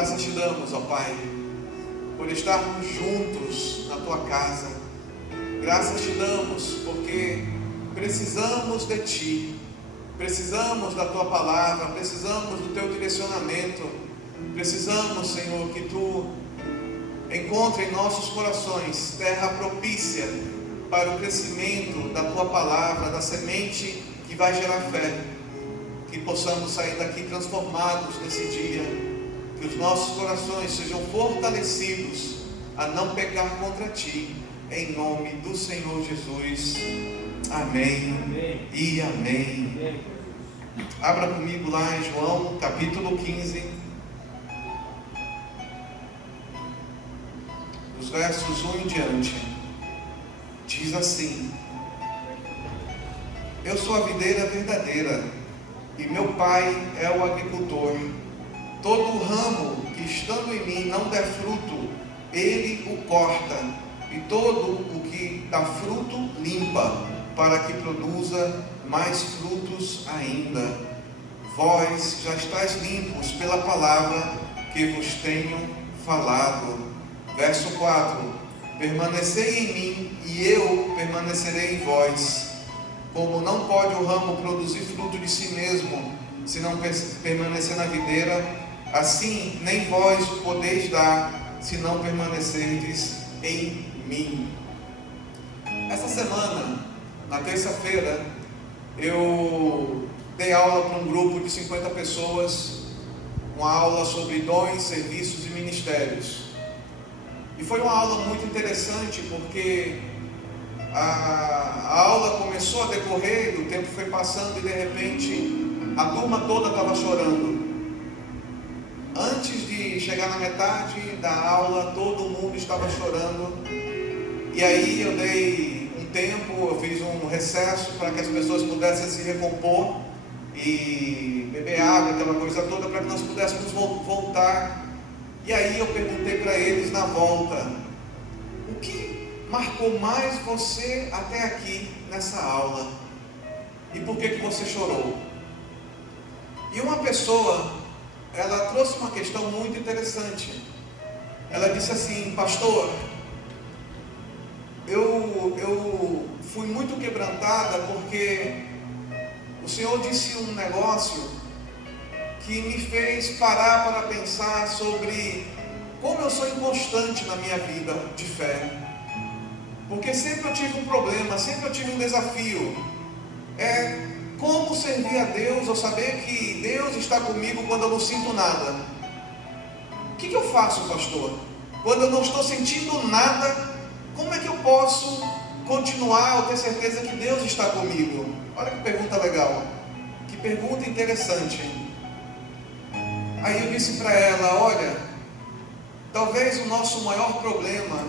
Graças te damos, ó Pai, por estarmos juntos na Tua casa. Graças te damos porque precisamos de Ti, precisamos da Tua palavra, precisamos do Teu direcionamento. Precisamos, Senhor, que Tu encontre em nossos corações terra propícia para o crescimento da Tua palavra, da semente que vai gerar fé. Que possamos sair daqui transformados nesse dia. Que os nossos corações sejam fortalecidos a não pecar contra Ti, em nome do Senhor Jesus. Amém, amém. E amém. Amém. Abra comigo lá em João capítulo 15, os versos 1 em diante. Diz assim: Eu sou a videira verdadeira, e meu Pai é o agricultor. Todo o ramo que estando em mim não der fruto, Ele o corta, e todo o que dá fruto limpa, para que produza mais frutos ainda. Vós já estáis limpos pela palavra que vos tenho falado. Verso 4: Permanecei em mim, e eu permanecerei em vós. Como não pode o ramo produzir fruto de si mesmo, se não permanecer na videira, assim nem vós o podeis dar, se não permanecerdes em mim. Essa semana, na terça-feira, eu dei aula para um grupo de 50 pessoas, uma aula sobre dons, serviços e ministérios. E foi uma aula muito interessante, porque a aula começou a decorrer, o tempo foi passando e de repente a turma toda estava chorando. Antes de chegar na metade da aula, todo mundo estava chorando. E aí eu dei um tempo, eu fiz um recesso para que as pessoas pudessem se recompor e beber água, aquela coisa toda, para que nós pudéssemos voltar. E aí eu perguntei para eles na volta: o que marcou mais você até aqui nessa aula? E por que você chorou? E uma pessoa, ela trouxe uma questão muito interessante. Ela disse assim: pastor, eu fui muito quebrantada porque o Senhor disse um negócio que me fez parar para pensar sobre como eu sou inconstante na minha vida de fé. Porque sempre eu tive um problema, sempre eu tive um desafio. Como servir a Deus ou saber que Deus está comigo quando eu não sinto nada? O que eu faço, pastor? Quando eu não estou sentindo nada, como é que eu posso continuar ou ter certeza que Deus está comigo? Olha que pergunta legal, que pergunta interessante. Aí eu disse para ela: olha, talvez o nosso maior problema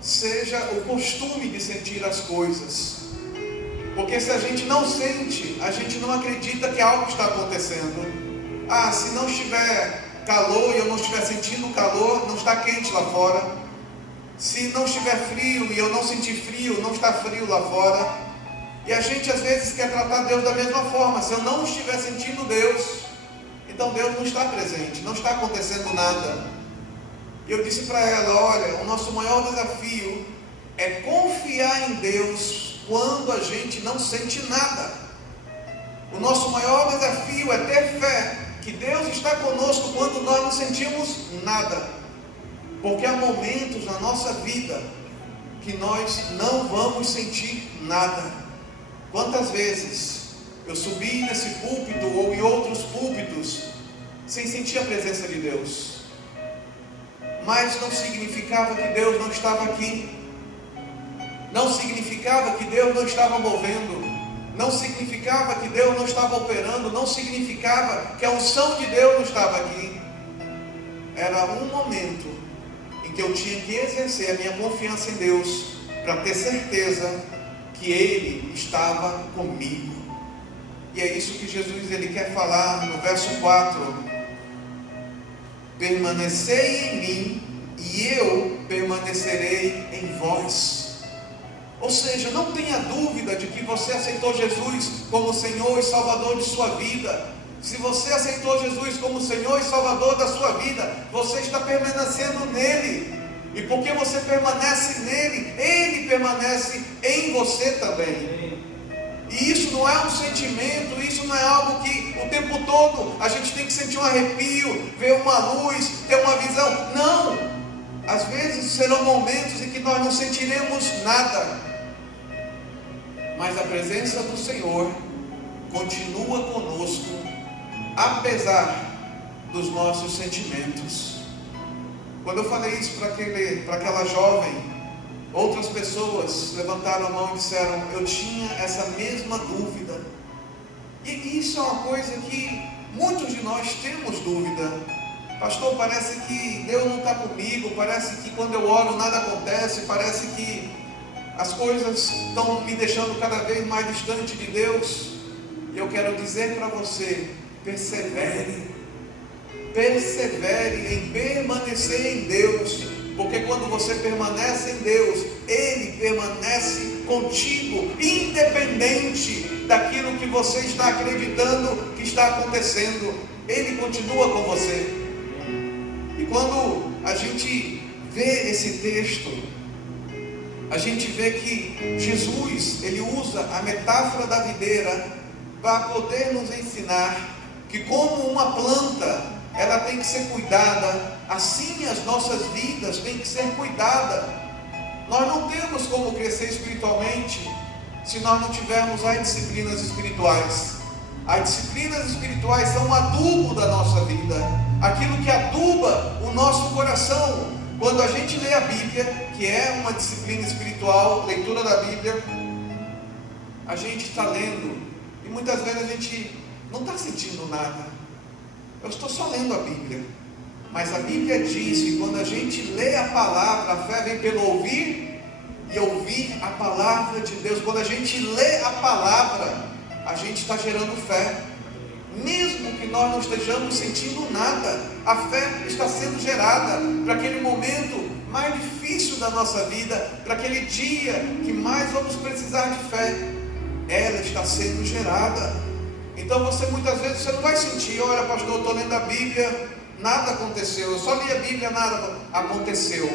seja o costume de sentir as coisas. Porque se a gente não sente, a gente não acredita que algo está acontecendo. Se não estiver calor e eu não estiver sentindo calor, não está quente lá fora. Se não estiver frio e eu não sentir frio, não está frio lá fora. E a gente às vezes quer tratar Deus da mesma forma. Se eu não estiver sentindo Deus, então Deus não está presente, não está acontecendo nada. E eu disse para ela: olha, o nosso maior desafio é confiar em Deus quando a gente não sente nada. O nosso maior desafio é ter fé que Deus está conosco quando nós não sentimos nada. Porque há momentos na nossa vida que nós não vamos sentir nada. Quantas vezes eu subi nesse púlpito ou em outros púlpitos sem sentir a presença de Deus, mas não significava que Deus não estava aqui. Não significava que Deus não estava movendo, não significava que Deus não estava operando, não significava que a unção de Deus não estava aqui. Era um momento em que eu tinha que exercer a minha confiança em Deus, para ter certeza que Ele estava comigo. E é isso que Jesus ele quer falar no verso 4: Permanecei em mim, e eu permanecerei em vós. Ou seja, não tenha dúvida de que você aceitou Jesus como Senhor e Salvador de sua vida. Se você aceitou Jesus como Senhor e Salvador da sua vida, você está permanecendo nele. E porque você permanece nele, ele permanece em você também. E isso não é um sentimento, isso não é algo que o tempo todo a gente tem que sentir um arrepio, ver uma luz, ter uma visão. Não! Às vezes serão momentos em que nós não sentiremos nada, mas a presença do Senhor continua conosco, apesar dos nossos sentimentos. Quando eu falei isso para aquela jovem, outras pessoas levantaram a mão e disseram: eu tinha essa mesma dúvida. E isso é uma coisa que muitos de nós temos dúvida. Pastor, parece que Deus não está comigo, parece que quando eu oro nada acontece, parece que as coisas estão me deixando cada vez mais distante de Deus. E eu quero dizer para você: persevere em permanecer em Deus, porque quando você permanece em Deus, Ele permanece contigo, independente daquilo que você está acreditando que está acontecendo. Ele continua com você. E quando a gente vê esse texto, a gente vê que Jesus, ele usa a metáfora da videira para poder nos ensinar que, como uma planta, ela tem que ser cuidada, assim as nossas vidas têm que ser cuidadas. Nós não temos como crescer espiritualmente se nós não tivermos as disciplinas espirituais. As disciplinas espirituais são um adubo da nossa vida, aquilo que aduba o nosso coração. Quando a gente lê a Bíblia, que é uma disciplina espiritual, leitura da Bíblia, a gente está lendo e muitas vezes a gente não está sentindo nada. Eu estou só lendo a Bíblia, mas a Bíblia diz que quando a gente lê a palavra, a fé vem pelo ouvir e ouvir a palavra de Deus. Quando a gente lê a palavra, a gente está gerando fé, mesmo que nós não estejamos sentindo nada. A fé está sendo gerada para aquele momento mais difícil da nossa vida, para aquele dia que mais vamos precisar de fé. Ela está sendo gerada. Então você muitas vezes você não vai sentir: olha, pastor, eu estou lendo a Bíblia, nada aconteceu, eu só li a Bíblia, nada aconteceu.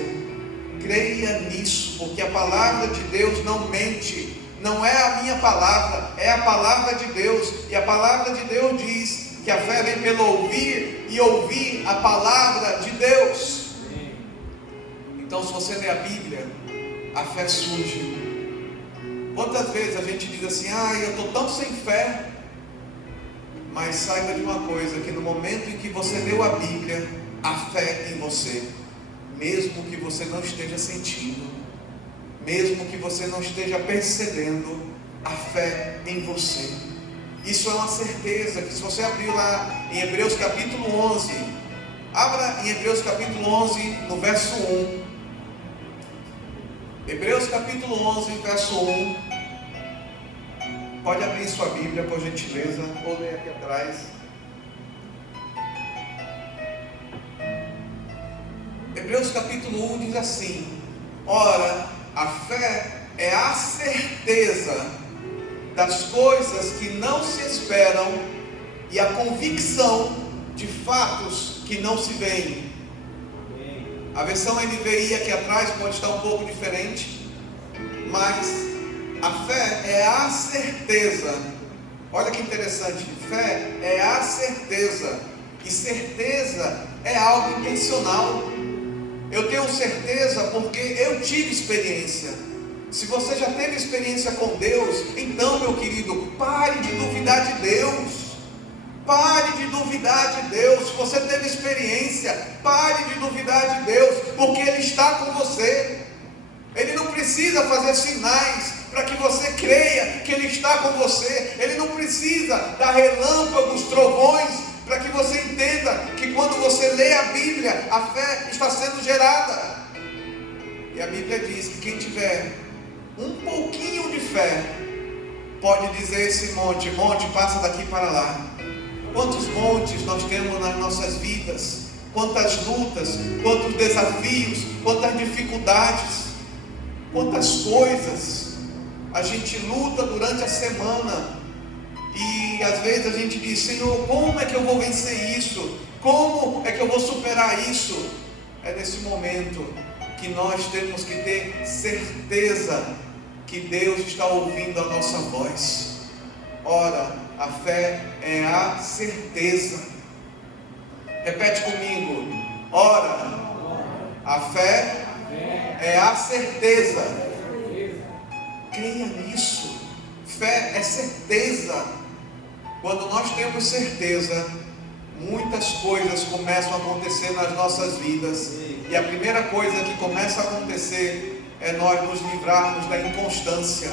Creia nisso, porque a palavra de Deus não mente. Não é a minha palavra, é a palavra de Deus. E a palavra de Deus diz que a fé vem pelo ouvir e ouvir a palavra de Deus. Então, se você lê a Bíblia, a fé surge. Quantas vezes a gente diz assim: eu estou tão sem fé. Mas saiba de uma coisa, que no momento em que você leu a Bíblia, a fé em você, mesmo que você não esteja sentindo, mesmo que você não esteja percebendo, a fé em você. Isso é uma certeza, que se você abrir lá em Hebreus capítulo 11, abra em Hebreus capítulo 11, no verso 1. Hebreus capítulo 11, verso 1. Pode abrir sua Bíblia, por gentileza, ou ler aqui atrás. Hebreus capítulo 1 diz assim: ora, a fé é a certeza das coisas que não se esperam e a convicção de fatos que não se veem. A versão NVI aqui atrás pode estar um pouco diferente, mas a fé é a certeza. Olha que interessante, fé é a certeza, e certeza é algo intencional. Eu tenho certeza porque eu tive experiência. Se você já teve experiência com Deus, então, meu querido, pare de duvidar de Deus. Pare de duvidar de Deus. Se você teve experiência, pare de duvidar de Deus, porque Ele está com você. Ele não precisa fazer sinais para que você creia que Ele está com você. Ele não precisa dar relâmpagos, trovões, para que você entenda que quando você lê a Bíblia, a fé está sendo gerada. E a Bíblia diz que quem tiver um pouquinho de fé, pode dizer esse monte: monte, passa daqui para lá. Quantos montes nós temos nas nossas vidas, quantas lutas, quantos desafios, quantas dificuldades, quantas coisas a gente luta durante a semana, E às vezes a gente diz: Senhor, como é que eu vou vencer isso? Como é que eu vou superar isso? É nesse momento que nós temos que ter certeza que Deus está ouvindo a nossa voz. Ora, a fé é a certeza. Repete comigo: ora, a fé é a certeza. Creia nisso. Fé é certeza. Quando nós temos certeza, muitas coisas começam a acontecer nas nossas vidas. E a primeira coisa que começa a acontecer é nós nos livrarmos da inconstância.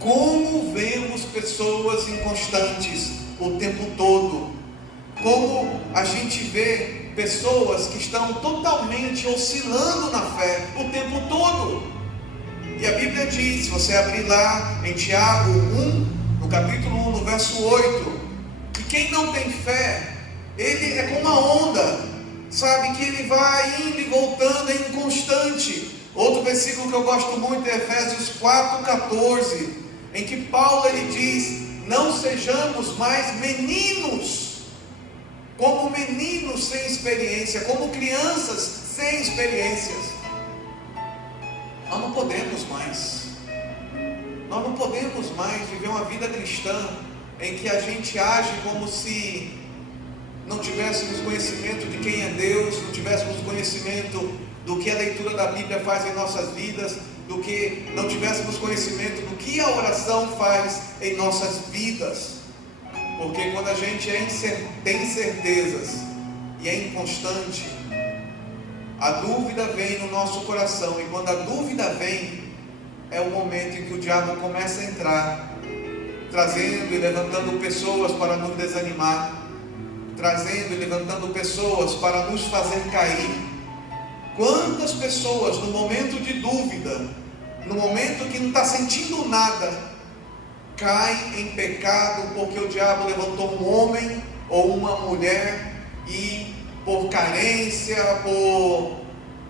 Como vemos pessoas inconstantes o tempo todo? Como a gente vê pessoas que estão totalmente oscilando na fé o tempo todo? E a Bíblia diz, se você abrir lá em Tiago 1, no capítulo 1, no verso 8, que quem não tem fé, ele é como uma onda, sabe, que ele vai indo e voltando, é inconstante. Outro versículo que eu gosto muito é Efésios 4,14, em que Paulo ele diz: não sejamos mais meninos, como meninos sem experiência, como crianças sem experiências. Nós não podemos mais viver uma vida cristã em que a gente age como se não tivéssemos conhecimento de quem é Deus, não tivéssemos conhecimento do que a leitura da Bíblia faz em nossas vidas, do que não tivéssemos conhecimento do que a oração faz em nossas vidas. Porque quando a gente tem certezas e é inconstante, a dúvida vem no nosso coração, e quando a dúvida vem, é o momento em que o diabo começa a entrar, trazendo e levantando pessoas para nos desanimar, trazendo e levantando pessoas para nos fazer cair. Quantas pessoas no momento de dúvida, no momento que não está sentindo nada, caem em pecado porque o diabo levantou um homem ou uma mulher e por carência, por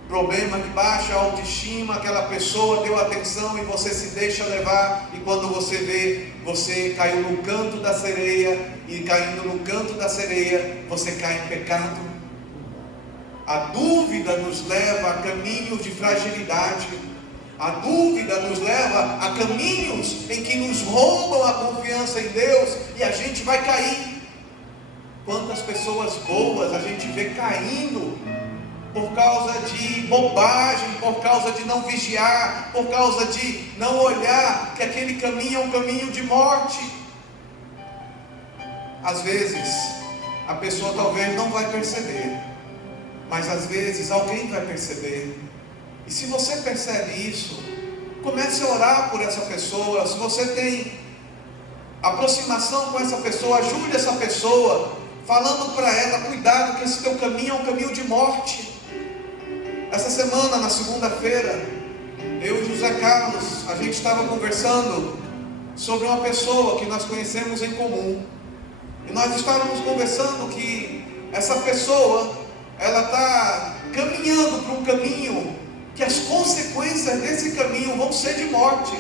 problema de baixa autoestima, aquela pessoa deu atenção e você se deixa levar, e quando você vê, você caiu no canto da sereia, e caindo no canto da sereia, você cai em pecado. A dúvida nos leva a caminhos de fragilidade, a dúvida nos leva a caminhos em que nos roubam a confiança em Deus, e a gente vai cair. Quantas pessoas boas a gente vê caindo por causa de bobagem, por causa de não vigiar, por causa de não olhar que aquele caminho é um caminho de morte. Às vezes a pessoa talvez não vai perceber, mas às vezes alguém vai perceber. E se você percebe isso, comece a orar por essa pessoa. Se você tem aproximação com essa pessoa, ajude essa pessoa, falando para ela: cuidado que esse teu caminho é um caminho de morte. Essa semana, na segunda-feira, eu e José Carlos, a gente estava conversando sobre uma pessoa que nós conhecemos em comum. E nós estávamos conversando que essa pessoa, ela está caminhando para um caminho que as consequências desse caminho vão ser de morte.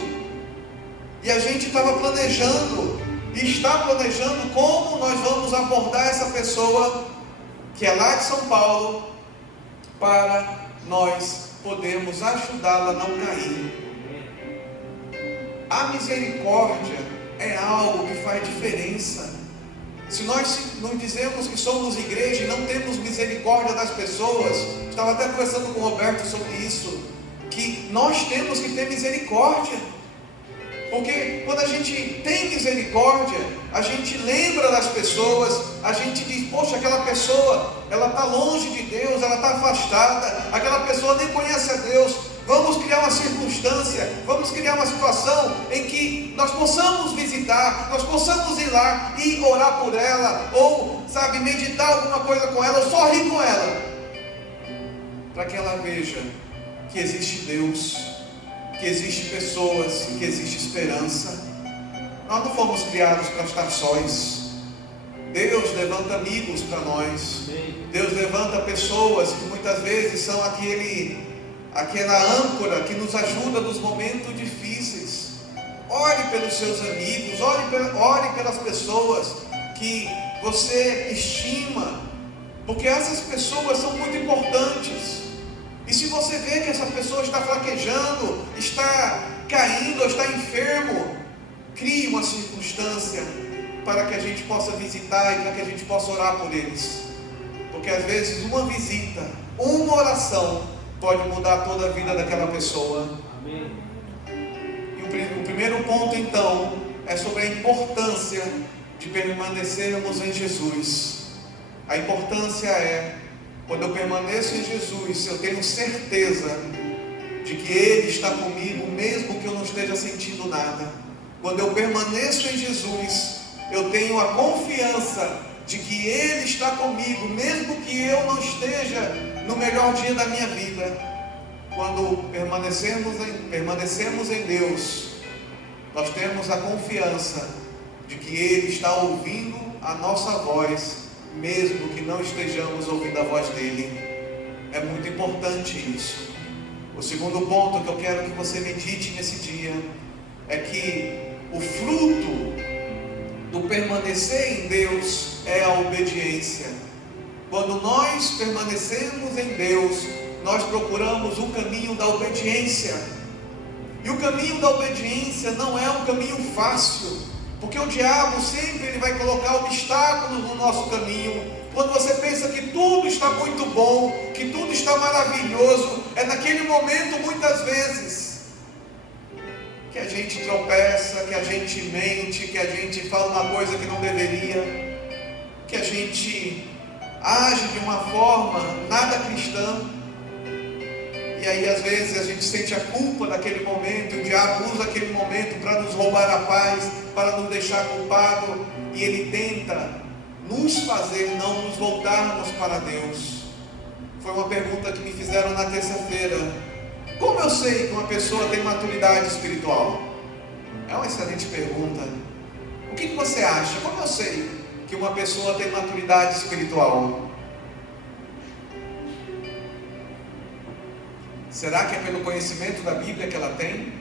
E a gente estava planejando, e está planejando, como nós vamos abordar essa pessoa, que é lá de São Paulo, para nós podermos ajudá-la a não cair. A misericórdia é algo que faz diferença. Se nós não dizemos que somos igreja e não temos misericórdia das pessoas, estava até conversando com o Roberto sobre isso, que nós temos que ter misericórdia, porque quando a gente tem misericórdia, a gente lembra das pessoas, a gente diz: poxa, aquela pessoa, ela está longe de Deus, ela está afastada, aquela pessoa nem conhece a Deus. Vamos criar uma circunstância, vamos criar uma situação em que nós possamos visitar, nós possamos ir lá e orar por ela, ou, sabe, meditar alguma coisa com ela, ou só rir com ela, para que ela veja que existe Deus, que existe pessoas, que existe esperança. Nós não fomos criados para estar sós. Deus levanta amigos para nós. Deus levanta pessoas que muitas vezes são aquela âncora que nos ajuda nos momentos difíceis. ore pelos seus amigos, ore pelas pessoas que você estima, porque essas pessoas são muito importantes. E se você vê que essa pessoa está fraquejando, está caindo, ou está enfermo, crie uma circunstância para que a gente possa visitar e para que a gente possa orar por eles. Porque às vezes uma visita, uma oração pode mudar toda a vida daquela pessoa. Amém. E o primeiro ponto então é sobre a importância de permanecermos em Jesus. A importância é, quando eu permaneço em Jesus, eu tenho certeza de que Ele está comigo, mesmo que eu não esteja sentindo nada. Quando eu permaneço em Jesus, eu tenho a confiança de que Ele está comigo, mesmo que eu não esteja no melhor dia da minha vida. Quando permanecemos em Deus, nós temos a confiança de que Ele está ouvindo a nossa voz, mesmo que não estejamos ouvindo a voz dEle. É muito importante isso. O segundo ponto que eu quero que você medite nesse dia é que o fruto do permanecer em Deus é a obediência. Quando nós permanecemos em Deus, nós procuramos o caminho da obediência. E o caminho da obediência não é um caminho fácil, porque o diabo sempre ele vai colocar obstáculos no nosso caminho. Quando você pensa que tudo está muito bom, que tudo está maravilhoso, é naquele momento, muitas vezes, que a gente tropeça, que a gente mente, que a gente fala uma coisa que não deveria, que a gente age de uma forma nada cristã. E aí às vezes a gente sente a culpa daquele momento, e o diabo usa aquele momento para nos roubar a paz, para nos deixar culpado, e ele tenta nos fazer não nos voltarmos para Deus. Foi uma pergunta que me fizeram na terça-feira: como eu sei que uma pessoa tem maturidade espiritual? É uma excelente pergunta. O que você acha? Como eu sei que uma pessoa tem maturidade espiritual? Será que é pelo conhecimento da Bíblia que ela tem?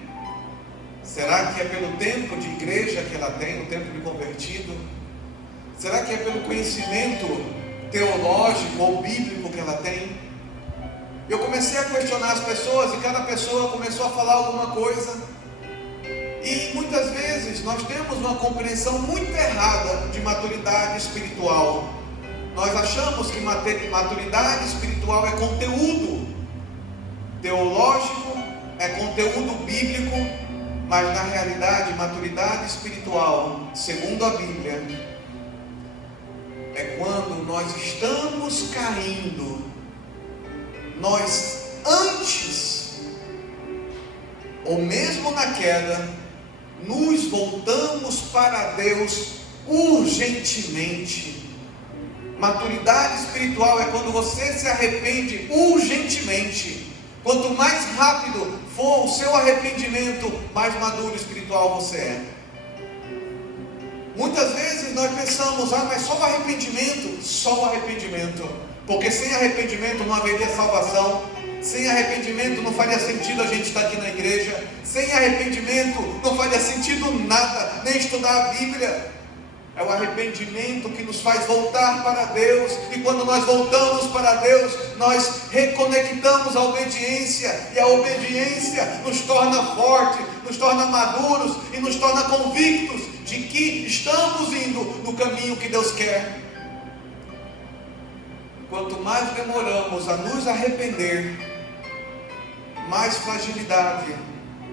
Será que é pelo tempo de igreja que ela tem, o tempo de convertido? Será que é pelo conhecimento teológico ou bíblico que ela tem? Eu comecei a questionar as pessoas e cada pessoa começou a falar alguma coisa. E muitas vezes nós temos uma compreensão muito errada de maturidade espiritual. Nós achamos que maturidade espiritual é conteúdo teológico, é conteúdo bíblico, mas na realidade maturidade espiritual, segundo a Bíblia, é quando nós estamos caindo, nós antes, ou mesmo na queda, nos voltamos para Deus urgentemente. Maturidade espiritual é quando você se arrepende urgentemente. Quanto mais rápido for o seu arrependimento, mais maduro espiritual você é. Muitas vezes nós pensamos, mas só o arrependimento, porque sem arrependimento não haveria salvação, sem arrependimento não faria sentido a gente estar aqui na igreja, sem arrependimento não faria sentido nada, nem estudar a Bíblia. É o arrependimento que nos faz voltar para Deus, e quando nós voltamos para Deus, nós reconectamos a obediência, e a obediência nos torna fortes, nos torna maduros e nos torna convictos de que estamos indo no caminho que Deus quer. Quanto mais demoramos a nos arrepender, mais fragilidade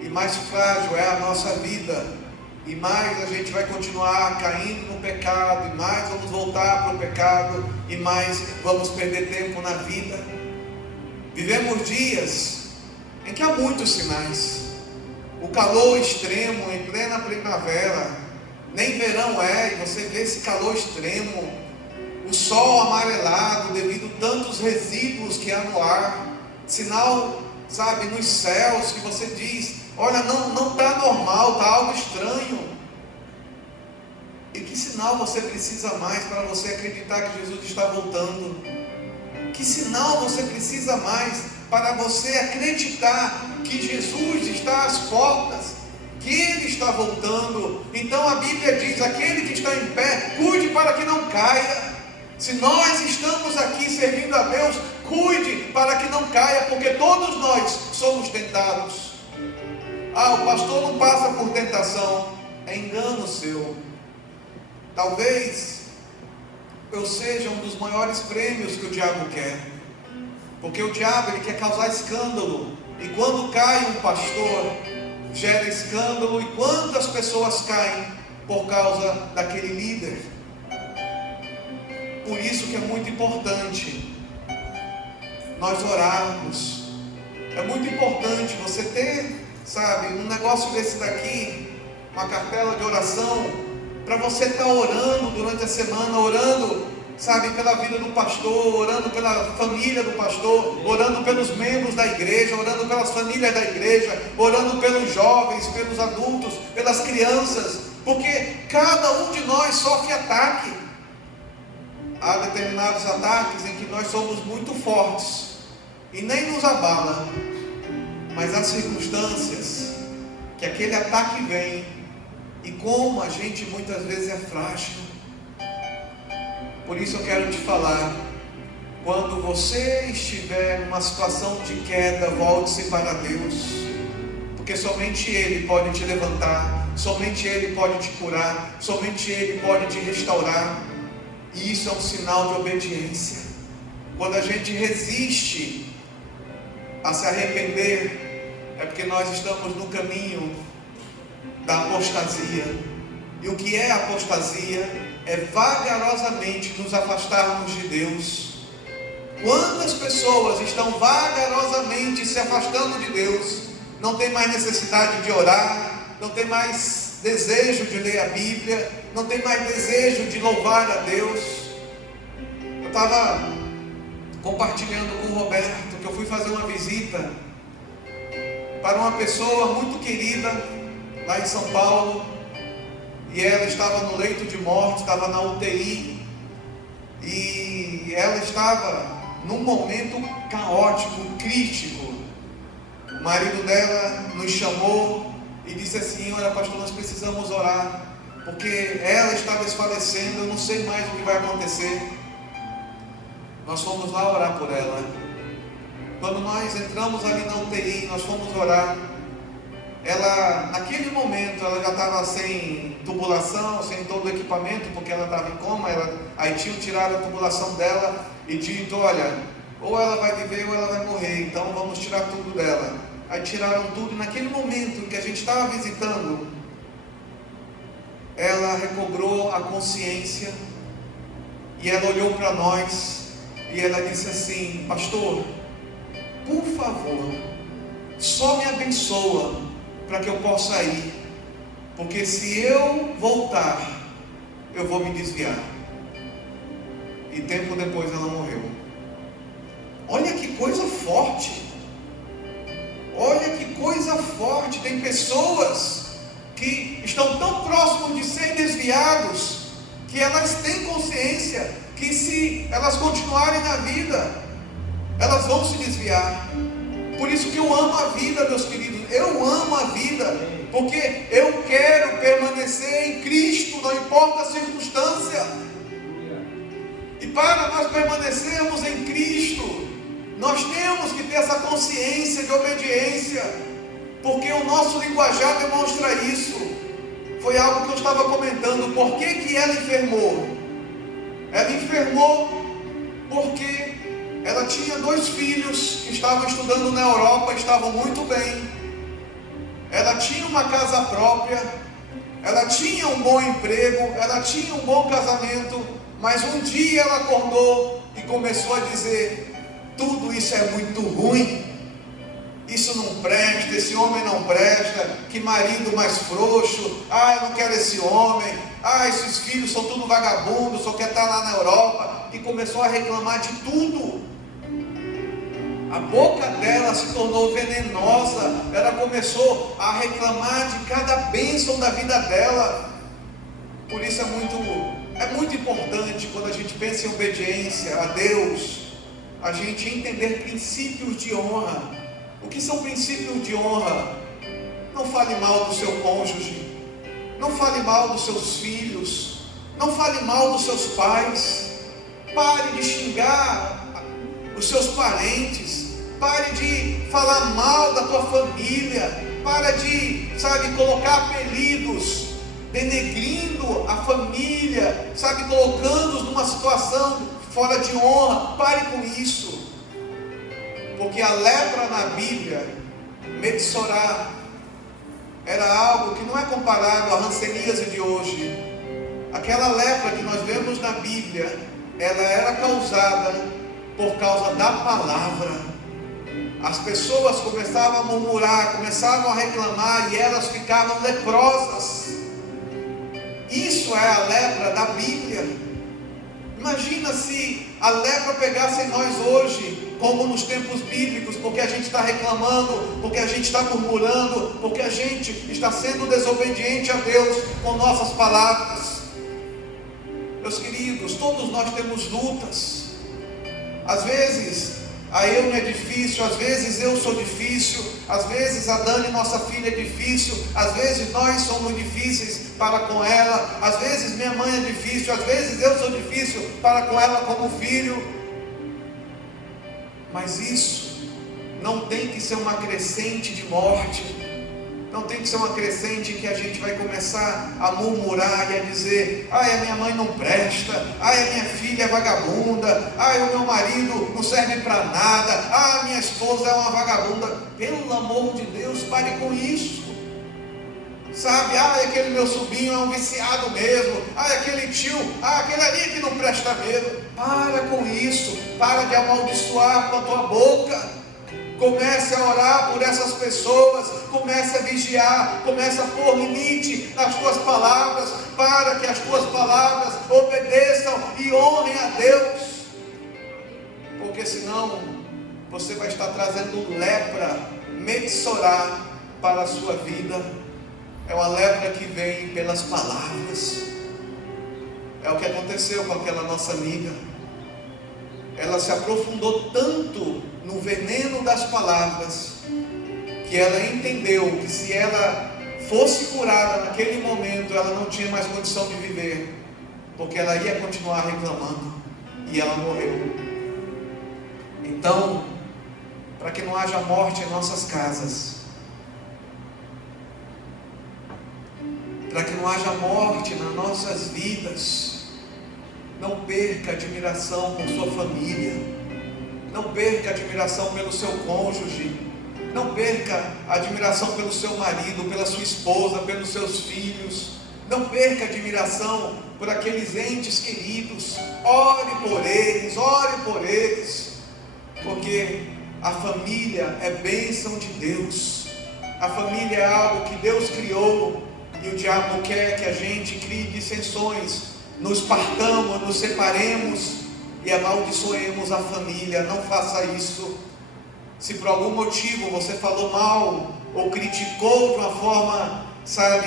e mais frágil é a nossa vida, e mais a gente vai continuar caindo no pecado, e mais vamos voltar para o pecado, e mais vamos perder tempo na vida. Vivemos dias em que há muitos sinais. O calor extremo em plena primavera, nem verão é, e você vê esse calor extremo, o sol amarelado devido a tantos resíduos que há no ar, sinal, sabe, nos céus, que você diz, olha, não está normal, está algo estranho. E que sinal você precisa mais para você acreditar que Jesus está voltando? Que sinal você precisa mais para você acreditar que Jesus está às portas, que Ele está voltando. Então a Bíblia diz: aquele que está em pé, cuide para que não caia. Se nós estamos aqui servindo a Deus, cuide para que não caia, porque todos nós somos tentados. O pastor não passa por tentação. É engano seu. Talvez eu seja um dos maiores prêmios que o diabo quer, porque o diabo, ele quer causar escândalo, e quando cai um pastor, gera escândalo. E quantas pessoas caem por causa daquele líder? Por isso que é muito importante nós orarmos. É muito importante você ter, um negócio desse daqui, uma cartela de oração, para você estar orando durante a semana, orando, pela vida do pastor, orando pela família do pastor, orando pelos membros da igreja, orando pelas famílias da igreja, orando pelos jovens, pelos adultos, pelas crianças, porque cada um de nós sofre ataque. Há determinados ataques em que nós somos muito fortes e nem nos abala, mas há circunstâncias que aquele ataque vem, e como a gente muitas vezes é frágil. Por isso eu quero te falar: quando você estiver numa situação de queda, volte-se para Deus, porque somente Ele pode te levantar, somente Ele pode te curar, somente Ele pode te restaurar. E isso é um sinal de obediência. Quando a gente resiste a se arrepender, é porque nós estamos no caminho da apostasia. E o que é apostasia? É vagarosamente nos afastarmos de Deus. Quantas pessoas estão vagarosamente se afastando de Deus? Não tem mais necessidade de orar, não tem mais desejo de ler a Bíblia, não tem mais desejo de louvar a Deus. Eu estava compartilhando com o Roberto que eu fui fazer uma visita para uma pessoa muito querida lá em São Paulo, e ela estava no leito de morte, estava na UTI, e ela estava num momento caótico, crítico. O marido dela nos chamou e disse assim: olha, pastor, nós precisamos orar, porque ela está desfalecendo, eu não sei mais o que vai acontecer. Nós fomos lá orar por ela. Quando nós entramos ali na UTI, nós fomos orar. Ela, naquele momento, ela já estava sem tubulação, sem todo o equipamento, porque ela estava em coma. Aí tinham tirado a tubulação dela e dito: olha, ou ela vai viver ou ela vai morrer, então vamos tirar tudo dela. Aí tiraram tudo, e naquele momento que a gente estava visitando, ela recobrou a consciência, e ela olhou para nós, e ela disse assim: pastor, por favor, só me abençoa, para que eu possa ir, porque se eu voltar, eu vou me desviar. E tempo depois ela morreu. Olha que coisa forte. Olha que coisa forte. Tem pessoas que estão tão próximos de serem desviados, que elas têm consciência que se elas continuarem na vida, elas vão se desviar. Por isso que eu amo a vida, meus queridos. Eu amo a vida, porque eu quero permanecer em Cristo, não importa a circunstância. E para nós permanecermos em Cristo, nós temos que ter essa consciência de obediência, porque o nosso linguajar demonstra isso. Foi algo que eu estava comentando. Por que ela enfermou? Ela enfermou porque ela tinha 2 filhos que estavam estudando na Europa, estavam muito bem. Ela tinha uma casa própria, ela tinha um bom emprego, ela tinha um bom casamento, mas um dia ela acordou e começou a dizer: tudo isso é muito ruim, isso não presta, esse homem não presta, que marido mais frouxo, eu não quero esse homem, esses filhos são tudo vagabundos, só quer estar lá na Europa. E começou a reclamar de tudo. A boca dela se tornou venenosa. Ela começou a reclamar de cada bênção da vida dela. Por isso é muito importante, quando a gente pensa em obediência a Deus, a gente entender princípios de honra. O que são princípios de honra? Não fale mal do seu cônjuge. Não fale mal dos seus filhos. Não fale mal dos seus pais. Pare de xingar os seus parentes. Pare de falar mal da tua família. Para de, colocar apelidos, denegrindo a família, colocando-os numa situação fora de honra. Pare com isso. Porque a lepra na Bíblia, Metsorá, era algo que não é comparado à hanseníase de hoje. Aquela lepra que nós vemos na Bíblia, ela era causada por causa da palavra. As pessoas começavam a murmurar, começavam a reclamar e elas ficavam leprosas. Isso é a lepra da Bíblia. Imagina se a lepra pegasse em nós hoje, como nos tempos bíblicos, porque a gente está reclamando, porque a gente está murmurando, porque a gente está sendo desobediente a Deus com nossas palavras. Meus queridos, todos nós temos lutas. Às vezes a eu é difícil, às vezes eu sou difícil, às vezes a Dani, nossa filha, é difícil, às vezes nós somos difíceis para com ela, às vezes minha mãe é difícil, às vezes eu sou difícil para com ela como filho. Mas isso não tem que ser uma crescente de morte, não tem que ser uma crescente que a gente vai começar a murmurar e a dizer: ai, a minha mãe não presta, ai, a minha filha é vagabunda, ai, o meu marido não serve para nada, ai, a minha esposa é uma vagabunda. Pelo amor de Deus, pare com isso. Ai, aquele meu sobrinho é um viciado mesmo, ai, aquele tio, ai, aquele ali que não presta mesmo. Para com isso, para de amaldiçoar com a tua boca. Comece a orar por essas pessoas, comece a vigiar, comece a pôr limite nas tuas palavras, para que as tuas palavras obedeçam e honrem a Deus, porque senão você vai estar trazendo lepra, Metsorá, para a sua vida. É uma lepra que vem pelas palavras. É o que aconteceu com aquela nossa amiga. Ela se aprofundou tanto no veneno das palavras, que ela entendeu que se ela fosse curada naquele momento, ela não tinha mais condição de viver, porque ela ia continuar reclamando, e ela morreu. Então, para que não haja morte em nossas casas, para que não haja morte nas nossas vidas, não perca admiração por sua família, não perca admiração pelo seu cônjuge, não perca admiração pelo seu marido, pela sua esposa, pelos seus filhos, não perca admiração por aqueles entes queridos. Ore por eles, porque a família é bênção de Deus. A família é algo que Deus criou, e o diabo quer que a gente crie dissensões, nos partamos, nos separemos e amaldiçoemos a família. Não faça isso. Se por algum motivo você falou mal ou criticou de uma forma,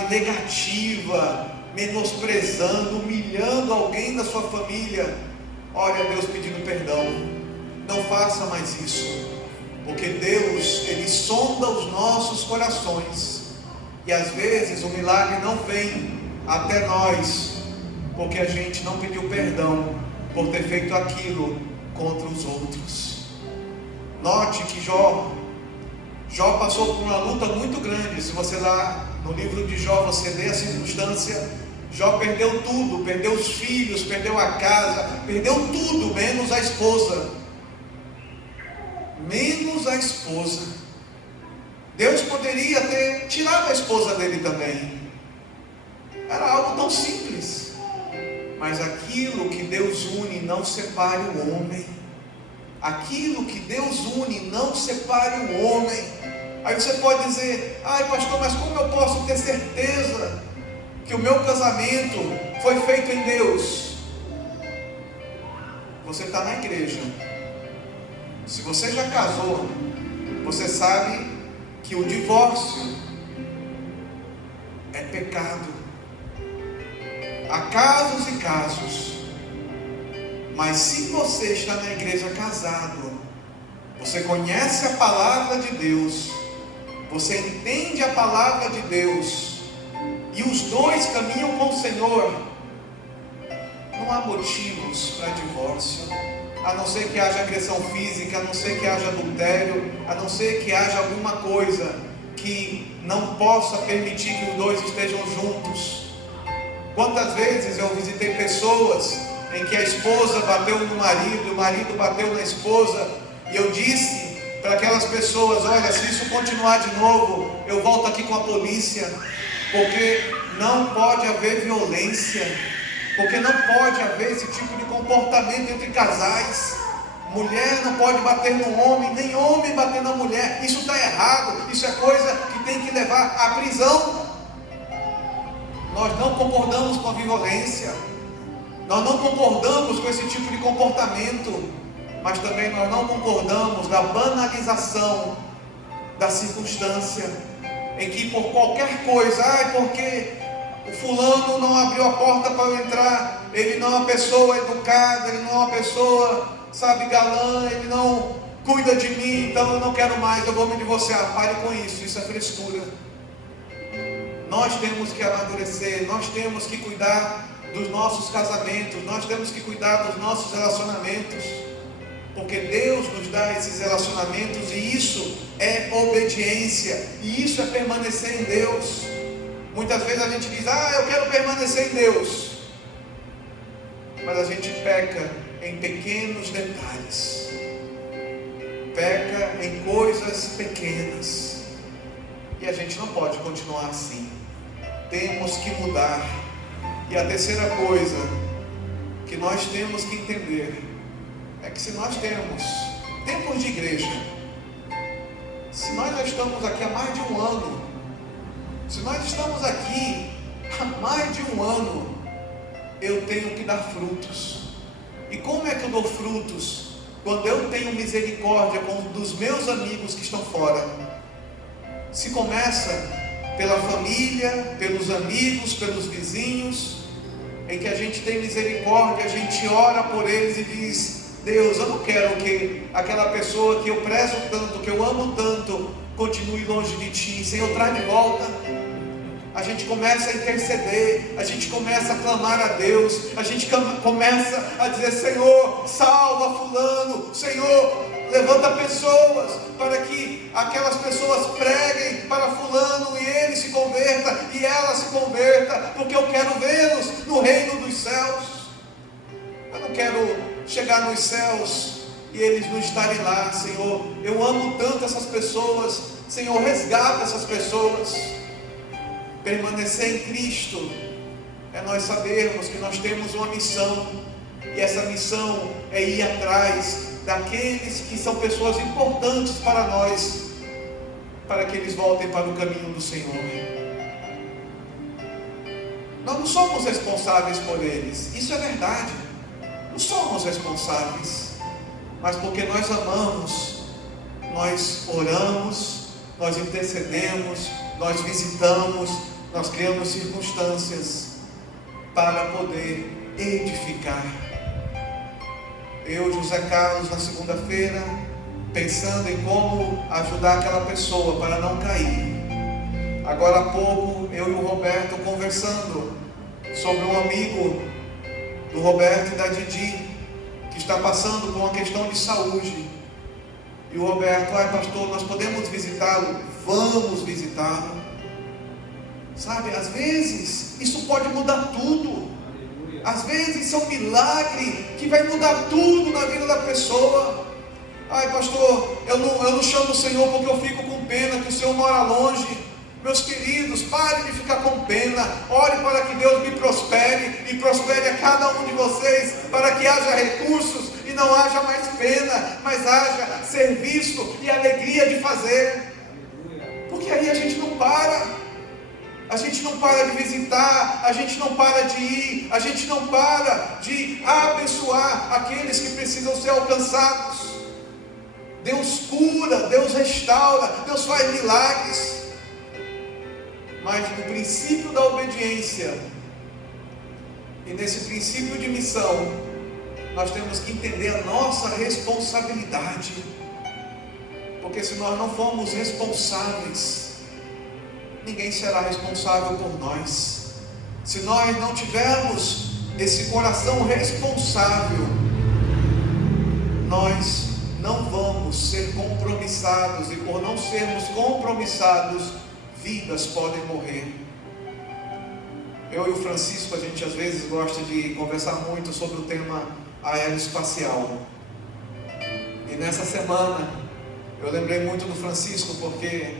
negativa, menosprezando, humilhando alguém da sua família, ore a Deus pedindo perdão. Não faça mais isso, porque Deus, Ele sonda os nossos corações, e às vezes o milagre não vem até nós, porque a gente não pediu perdão por ter feito aquilo contra os outros. Note que Jó passou por uma luta muito grande. Se você lá no livro de Jó, você vê a circunstância. Jó perdeu tudo, perdeu os filhos, perdeu a casa, perdeu tudo, menos a esposa. Deus poderia ter tirado a esposa dele também. Era algo tão simples. Mas aquilo que Deus une, não separe o homem. Aquilo que Deus une, não separe o homem. Aí você pode dizer: ai pastor, mas como eu posso ter certeza que o meu casamento foi feito em Deus? Você está na igreja. Se você já casou, você sabe que o divórcio é pecado. Há casos e casos, mas se você está na igreja casado, você conhece a palavra de Deus, você entende a palavra de Deus e os dois caminham com o Senhor, não há motivos para divórcio, a não ser que haja agressão física, a não ser que haja adultério, a não ser que haja alguma coisa que não possa permitir que os dois estejam juntos. Quantas vezes eu visitei pessoas em que a esposa bateu no marido, o marido bateu na esposa, e eu disse para aquelas pessoas: olha, se isso continuar de novo, eu volto aqui com a polícia, porque não pode haver violência, porque não pode haver esse tipo de comportamento entre casais. Mulher não pode bater no homem, nem homem bater na mulher. Isso está errado, isso é coisa que tem que levar à prisão. Nós não concordamos com a violência, nós não concordamos com esse tipo de comportamento, mas também nós não concordamos da banalização da circunstância, em que por qualquer coisa, porque o fulano não abriu a porta para eu entrar, ele não é uma pessoa educada, ele não é uma pessoa, galã, ele não cuida de mim, então eu não quero mais, eu vou me divorciar. Pare com isso, isso é frescura. Nós temos que amadurecer, nós temos que cuidar dos nossos casamentos, nós temos que cuidar dos nossos relacionamentos, porque Deus nos dá esses relacionamentos, e isso é obediência, e isso é permanecer em Deus. Muitas vezes a gente diz: eu quero permanecer em Deus, mas a gente peca em pequenos detalhes, peca em coisas pequenas, e a gente não pode continuar assim. Temos que mudar. E a terceira coisa que nós temos que entender é que se nós temos tempos de igreja, se nós já estamos aqui há mais de um ano, se nós estamos aqui há mais de um ano, eu tenho que dar frutos. E como é que eu dou frutos? Quando eu tenho misericórdia com dos meus amigos que estão fora. Se começa pela família, pelos amigos, pelos vizinhos, em que a gente tem misericórdia, a gente ora por eles e diz: Deus, eu não quero que aquela pessoa que eu prezo tanto, que eu amo tanto, continue longe de Ti. Senhor, traz de volta. A gente começa a interceder, a gente começa a clamar a Deus, a gente começa a dizer: Senhor, salva fulano, Senhor, levanta pessoas para que aquelas pessoas preguem para fulano e ele se converta e ela se converta, porque eu quero vê-los no reino dos céus. Eu não quero chegar nos céus e eles não estarem lá. Senhor, eu amo tanto essas pessoas. Senhor, resgata essas pessoas. Permanecer em Cristo é nós sabermos que nós temos uma missão, e essa missão é ir atrás daqueles que são pessoas importantes para nós, para que eles voltem para o caminho do Senhor. Nós não somos responsáveis por eles, isso é verdade, não somos responsáveis, mas porque nós amamos, nós oramos, nós intercedemos, nós visitamos, nós criamos circunstâncias para poder edificar. Eu, José Carlos, na segunda-feira, pensando em como ajudar aquela pessoa para não cair. Agora há pouco, eu e o Roberto conversando sobre um amigo do Roberto e da Didi, que está passando por uma questão de saúde. E o Roberto: pastor, nós podemos visitá-lo? Vamos visitá-lo. Às vezes, isso pode mudar tudo. Às vezes, isso é um milagre que vai mudar tudo na vida da pessoa. Pastor, eu não chamo o Senhor porque eu fico com pena que o Senhor mora longe. Meus queridos, parem de ficar com pena. Ore para que Deus me prospere e prospere a cada um de vocês, para que haja recursos e não haja mais pena, mas haja serviço e alegria de fazer. Porque aí a gente não para. A gente não para de visitar, a gente não para de ir, a gente não para de abençoar aqueles que precisam ser alcançados. Deus cura, Deus restaura, Deus faz milagres. Mas no princípio da obediência e nesse princípio de missão, nós temos que entender a nossa responsabilidade. Porque se nós não formos responsáveis, ninguém será responsável por nós. Se nós não tivermos esse coração responsável, nós não vamos ser compromissados, e por não sermos compromissados, vidas podem morrer. Eu e o Francisco, a gente às vezes gosta de conversar muito sobre o tema aeroespacial. E nessa semana eu lembrei muito do Francisco, porque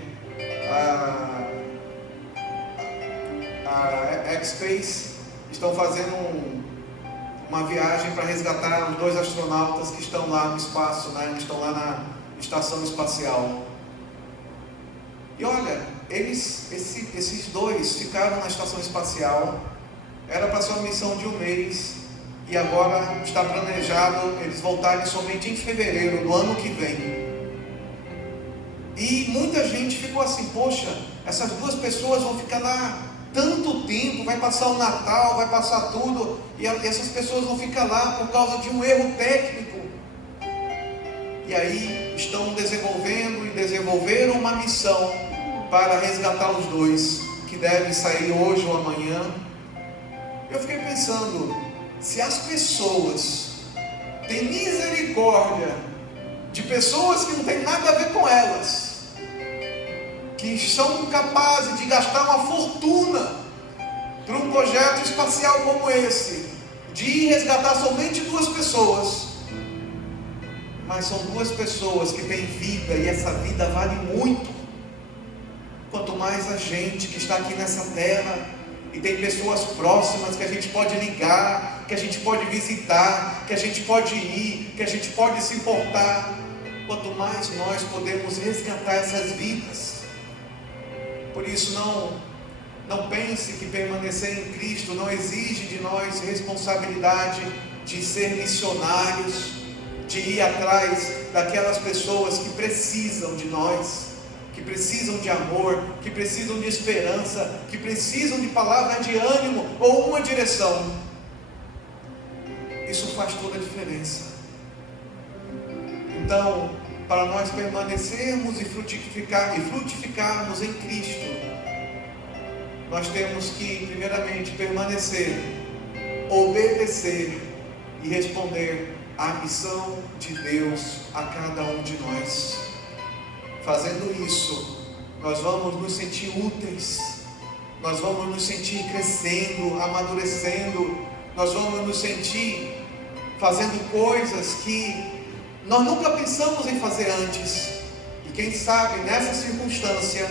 a X-Space estão fazendo uma viagem para resgatar os 2 astronautas que estão lá no espaço, né? Estão lá na estação espacial. E olha, esses 2 ficaram na estação espacial. Era para ser uma missão de 1 mês, e agora está planejado eles voltarem somente em fevereiro do ano que vem. E muita gente ficou assim: poxa, essas 2 pessoas vão ficar lá tanto tempo, vai passar o Natal, vai passar tudo, e essas pessoas vão ficar lá por causa de um erro técnico. E aí estão desenvolveram uma missão para resgatar os 2, que devem sair hoje ou amanhã. Eu fiquei pensando, se as pessoas têm misericórdia de pessoas que não tem nada a ver com elas, que são capazes de gastar uma fortuna para um projeto espacial como esse, de ir resgatar somente 2 pessoas, mas são 2 pessoas que têm vida, e essa vida vale muito. Quanto mais a gente que está aqui nessa terra, e tem pessoas próximas que a gente pode ligar, que a gente pode visitar, que a gente pode ir, que a gente pode se importar, quanto mais nós podemos resgatar essas vidas. Por isso não pense que permanecer em Cristo não exige de nós responsabilidade de ser missionários, de ir atrás daquelas pessoas que precisam de nós, que precisam de amor, que precisam de esperança, que precisam de palavra de ânimo ou uma direção. Isso faz toda a diferença. Então, para nós permanecermos e frutificarmos em Cristo, nós temos que primeiramente permanecer, obedecer e responder à missão de Deus a cada um de nós. Fazendo isso, nós vamos nos sentir úteis, nós vamos nos sentir crescendo, amadurecendo, nós vamos nos sentir fazendo coisas que nós nunca pensamos em fazer antes. E quem sabe nessa circunstância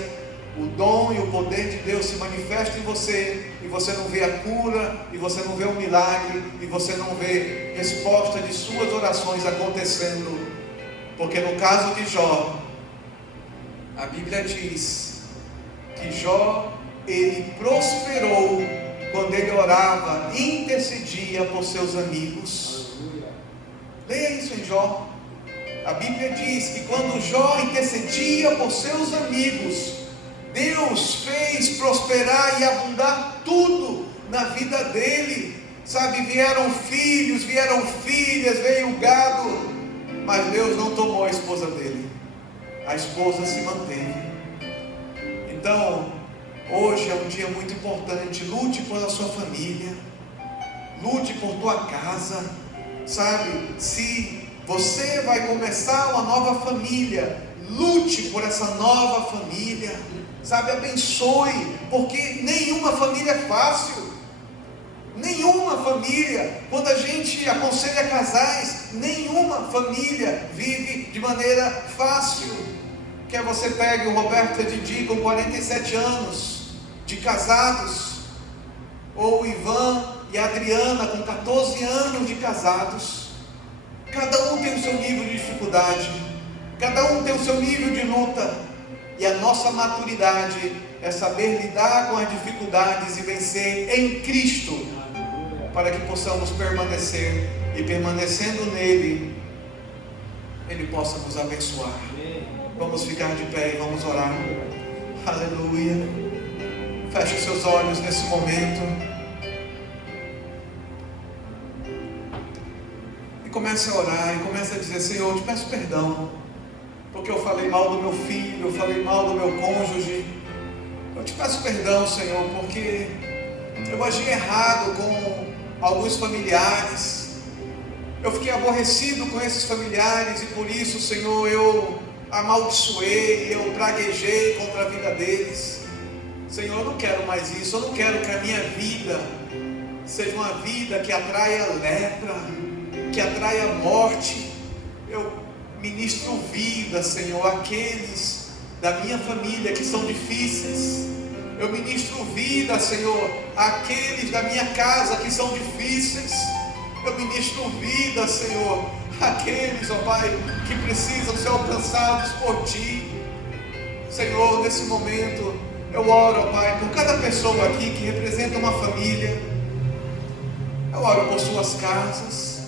o dom e o poder de Deus se manifesta em você, e você não vê a cura, e você não vê o milagre, e você não vê resposta de suas orações acontecendo. Porque no caso de Jó, a Bíblia diz que Jó, ele prosperou quando ele orava e intercedia por seus amigos. Leia isso em Jó. A Bíblia diz que quando Jó intercedia por seus amigos, Deus fez prosperar e abundar tudo na vida dele. Sabe, vieram filhos, vieram filhas, veio o gado, mas Deus não tomou a esposa dele. A esposa se manteve. Então, hoje é um dia muito importante. Lute pela sua família, lute por tua casa. Sabe, se você vai começar uma nova família, lute por essa nova família. Sabe, abençoe, porque nenhuma família é fácil. Nenhuma família, quando a gente aconselha casais, nenhuma família vive de maneira fácil. Quer você pegue o Roberto e a Didi com 47 anos de casados, ou o Ivan e a Adriana com 14 anos de casados. Cada um tem o seu nível de dificuldade, cada um tem o seu nível de luta, e a nossa maturidade é saber lidar com as dificuldades e vencer em Cristo, para que possamos permanecer, e permanecendo nele, Ele possa nos abençoar. Vamos ficar de pé e vamos orar. Aleluia. Feche os seus olhos nesse momento e comece a orar, e comece a dizer: Senhor, eu te peço perdão porque eu falei mal do meu filho, eu falei mal do meu cônjuge. Eu te peço perdão, Senhor, porque eu agi errado com alguns familiares. Eu fiquei aborrecido com esses familiares e por isso, Senhor, eu amaldiçoei, eu praguejei contra a vida deles. Senhor, eu não quero mais isso. Eu não quero que a minha vida seja uma vida que atraia lepra, que atraia morte. Eu ministro vida, Senhor, àqueles da minha família que são difíceis. Eu ministro vida, Senhor, àqueles da minha casa que são difíceis. Eu ministro vida, Senhor, àqueles, ó Pai, que precisam ser alcançados por Ti. Senhor, nesse momento, eu oro, ó Pai, por cada pessoa aqui que representa uma família. Eu oro por suas casas.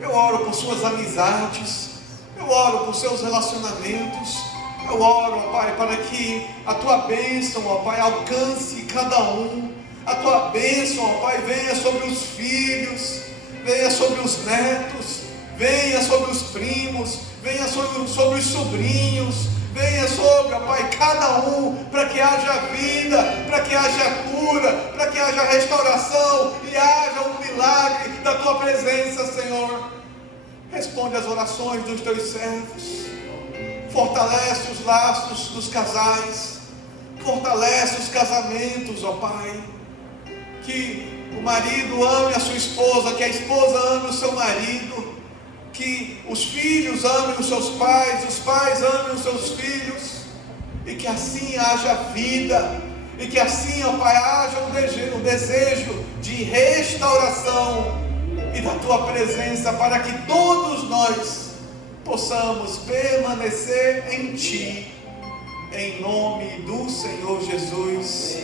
Eu oro por suas amizades. Eu oro por seus relacionamentos. Eu oro, ó Pai, para que a Tua bênção, ó Pai, alcance cada um. A Tua bênção, ó Pai, venha sobre os filhos, venha sobre os netos, venha sobre os primos, venha sobre os sobrinhos, venha sobre, ó Pai, cada um, para que haja vida, para que haja cura, para que haja restauração e haja um milagre da Tua presença, Senhor. Responde às orações dos Teus servos. Fortalece os laços dos casais, fortalece os casamentos, ó Pai. Que o marido ame a sua esposa, que a esposa ame o seu marido, que os filhos amem os pais amem os seus filhos, e que assim haja vida, e que assim, ó Pai, haja um desejo de restauração e da Tua presença, para que todos nós possamos permanecer em Ti, em nome do Senhor Jesus.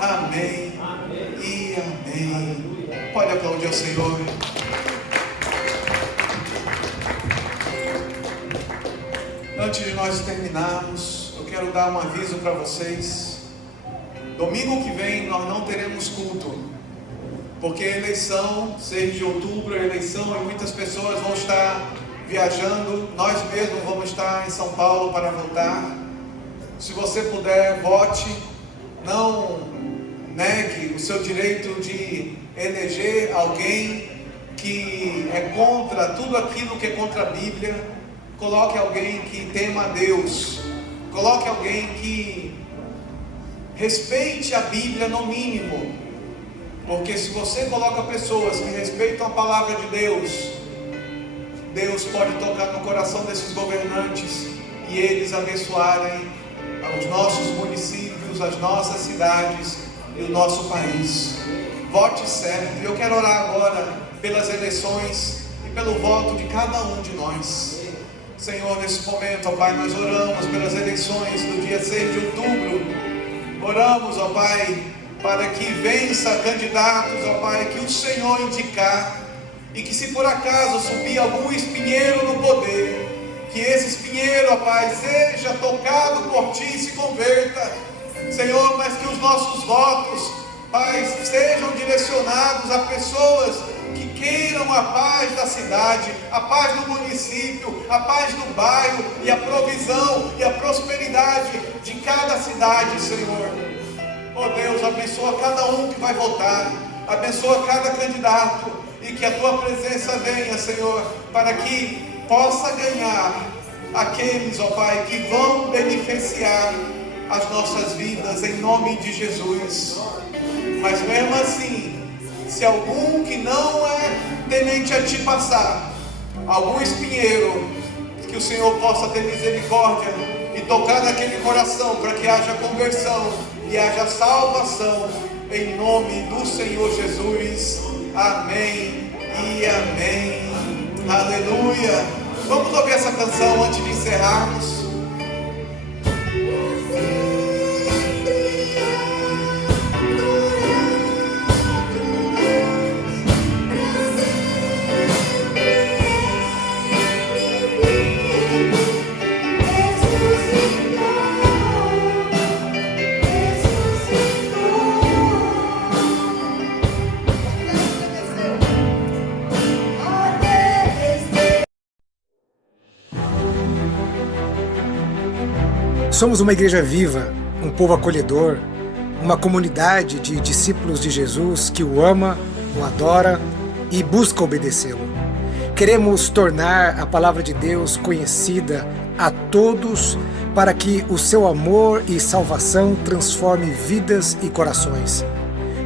Amém, amém e amém. Pode aplaudir ao Senhor. Antes de nós terminarmos, eu quero dar um aviso para vocês. Domingo que vem nós não teremos culto, porque a eleição, 6 de outubro, a eleição, e muitas pessoas vão estar viajando. Nós mesmos vamos estar em São Paulo para votar. Se você puder, vote. Não negue o seu direito de eleger alguém que é contra tudo aquilo que é contra a Bíblia. Coloque alguém que tema a Deus. Coloque alguém que respeite a Bíblia no mínimo. Porque se você coloca pessoas que respeitam a palavra de Deus, Deus pode tocar no coração desses governantes e eles abençoarem os nossos municípios, as nossas cidades e o nosso país. Vote certo. Eu quero orar agora pelas eleições e pelo voto de cada um de nós. Senhor, nesse momento, ó Pai, nós oramos pelas eleições do dia 6 de outubro. Oramos, ó Pai, para que vença candidatos, ó Pai, que o Senhor indicar, e que se por acaso subir algum espinheiro no poder, que esse espinheiro, ó Pai, seja tocado por Ti e se converta, Senhor, mas que os nossos votos, Pai, sejam direcionados a pessoas que queiram a paz da cidade, a paz do município, a paz do bairro e a provisão e a prosperidade de cada cidade, Senhor. Oh Deus, abençoa cada um que vai votar, abençoa cada candidato, e que a Tua presença venha, Senhor, para que possa ganhar aqueles, ó Pai, que vão beneficiar as nossas vidas, em nome de Jesus. Mas mesmo assim, se algum que não é temente a Ti passar, algum espinheiro, que o Senhor possa ter misericórdia e tocar naquele coração, para que haja conversão e haja salvação, em nome do Senhor Jesus. Amém e amém. Aleluia. Vamos ouvir essa canção antes de encerrarmos. Somos uma igreja viva, um povo acolhedor, uma comunidade de discípulos de Jesus que o ama, o adora e busca obedecê-lo. Queremos tornar a palavra de Deus conhecida a todos para que o seu amor e salvação transforme vidas e corações.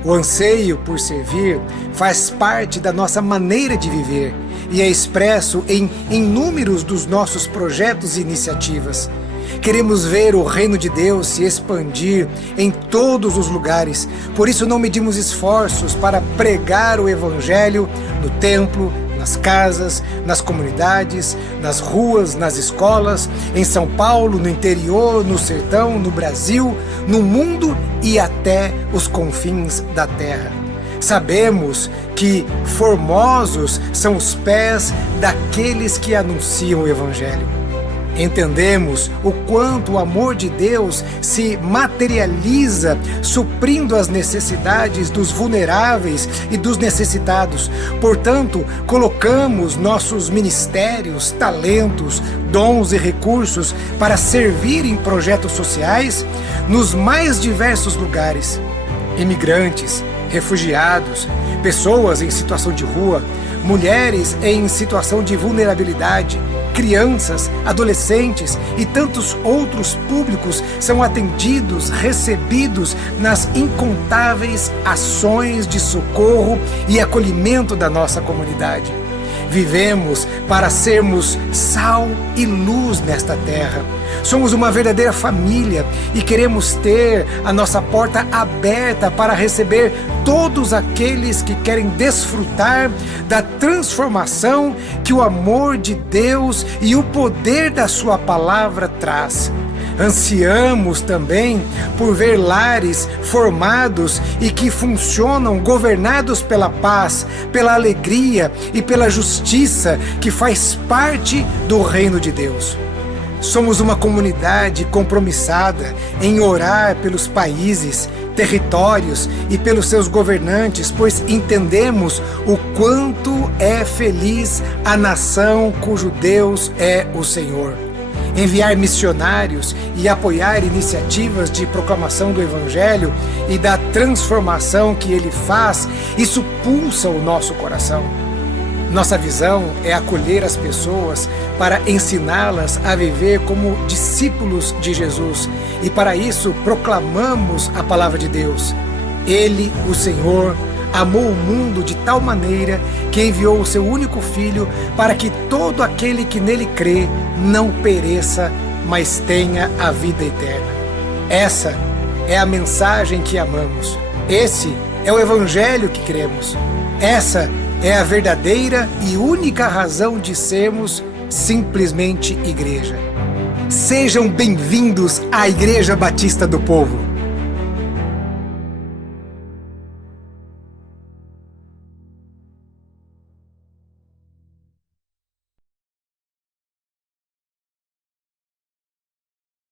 O anseio por servir faz parte da nossa maneira de viver e é expresso em inúmeros dos nossos projetos e iniciativas. Queremos ver o reino de Deus se expandir em todos os lugares, por isso não medimos esforços para pregar o Evangelho no templo, nas casas, nas comunidades, nas ruas, nas escolas, em São Paulo, no interior, no sertão, no Brasil, no mundo e até os confins da terra. Sabemos que formosos são os pés daqueles que anunciam o Evangelho. Entendemos o quanto o amor de Deus se materializa suprindo as necessidades dos vulneráveis e dos necessitados. Portanto, colocamos nossos ministérios, talentos, dons e recursos para servir em projetos sociais nos mais diversos lugares. Imigrantes, refugiados, pessoas em situação de rua, mulheres em situação de vulnerabilidade, crianças, adolescentes e tantos outros públicos são atendidos, recebidos nas incontáveis ações de socorro e acolhimento da nossa comunidade. Vivemos para sermos sal e luz nesta terra. Somos uma verdadeira família e queremos ter a nossa porta aberta para receber todos aqueles que querem desfrutar da transformação que o amor de Deus e o poder da sua palavra traz. Ansiamos também por ver lares formados e que funcionam governados pela paz, pela alegria e pela justiça que faz parte do reino de Deus. Somos uma comunidade compromissada em orar pelos países, territórios e pelos seus governantes, pois entendemos o quanto é feliz a nação cujo Deus é o Senhor. Enviar missionários e apoiar iniciativas de proclamação do Evangelho e da transformação que ele faz, isso pulsa o nosso coração. Nossa visão é acolher as pessoas para ensiná-las a viver como discípulos de Jesus e para isso proclamamos a palavra de Deus. Ele, o Senhor, amou o mundo de tal maneira que enviou o seu único Filho para que todo aquele que nele crê não pereça, mas tenha a vida eterna. Essa é a mensagem que amamos. Esse é o Evangelho que cremos. Essa é a verdadeira e única razão de sermos simplesmente igreja. Sejam bem-vindos à Igreja Batista do Povo.